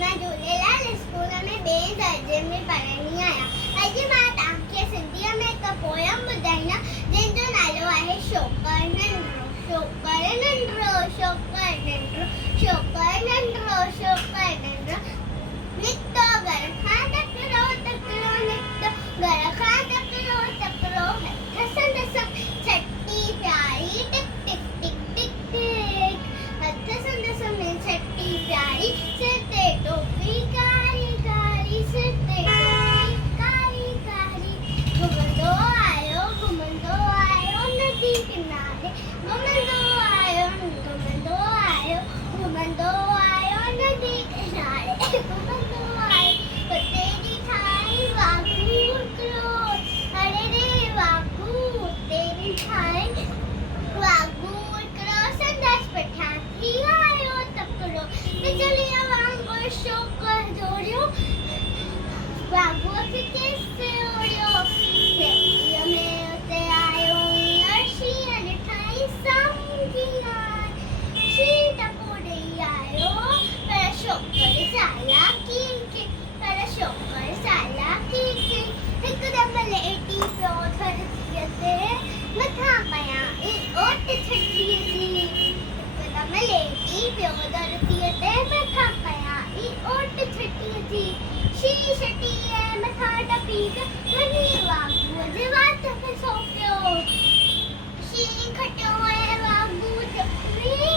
मैं झूलेलाल स्कूल में ॿिए दर्जे में पढ़ंदी आहियां। अॼु मां तव्हांखे सिंधीअ में हिकु पोयम ॿुधाईंदमि जंहिंजो नालो आहे शोकर नंढिड़ो। शोकर नंढिड़ो, शोकर नंढिड़ो, शोकर नंढिड़ो, शोकर नंढिड़ो, निकितो घर खां तकिड़ो तकिड़ो, निकितो घर खां तकिड़ो तकिड़ो, हथ संदसि छटी प्यारी टिक टिक टिक टिक टिक, हथ संदसि में छटी प्यारी, सिर ते टोपी कारी कारी, सिर ते टोपी कारी कारी, घुमंदो आयो नदी किनारे, घुमंदो आयो नदी किनारे, घुमंदो आयो तेरी ठाई वागू हिकिड़ो, अरे रे वागू तेरी ठाई वागू हिकिड़ो, संदसि पुठियां थी आयो तकिड़ो, बिजलीअ वांगुरु शोकर दौड़ियो, वागूअ खे केसि ओड़ियो, सेतीअ में उते आयो हींअर शींहं ॾिठई साम्हूं कीअं, शींहं टपो ॾेई आयो पर शोकर चालाकी कई, हिकदमि लेटी पियो धरतीअ ते, मथां कयाई ओट छटीअ जी, हिकदमि लेटी पियो धरतीअ ते, मथां कयाई ओट छटीअ जी, शीश टीए मथां टपी वञी वागूअ जे वात खे सौंपियो, शींहं खटियो ऐं वागू चपी